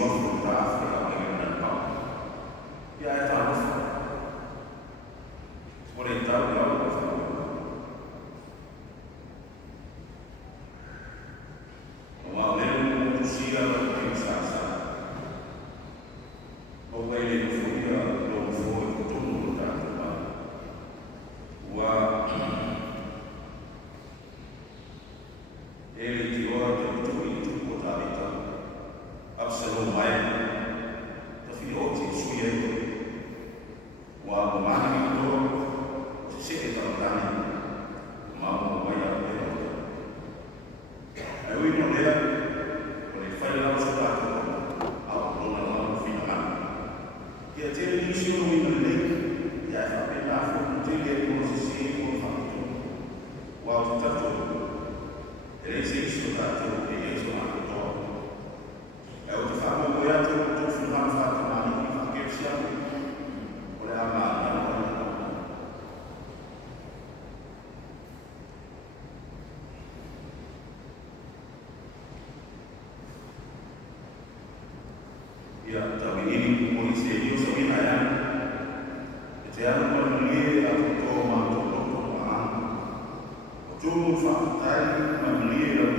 zorgen voor Afrika in het land. Ja, het alles. Voor het touw jou of maar alleen om te zien dat het staat. Ook bij de voor het doen waar ele tirou do Portalita, Absalom Maia, da filhote, Suyeto, o Abomani, o Secretary, o Mamo Maia, aí o Inolea, quando ele faz lá o soldado, a Dona Lama Finamana, que até ele iniciou no Inolea, e aí a pena foi um dia que nós assistimos, o Alto ele existe o tato e isso é o que faz o goiás todo final faz também que se chama olha lá e a também o polícia eu sou bem aí e já não pode ler a toma o tudo faz tá uma mulher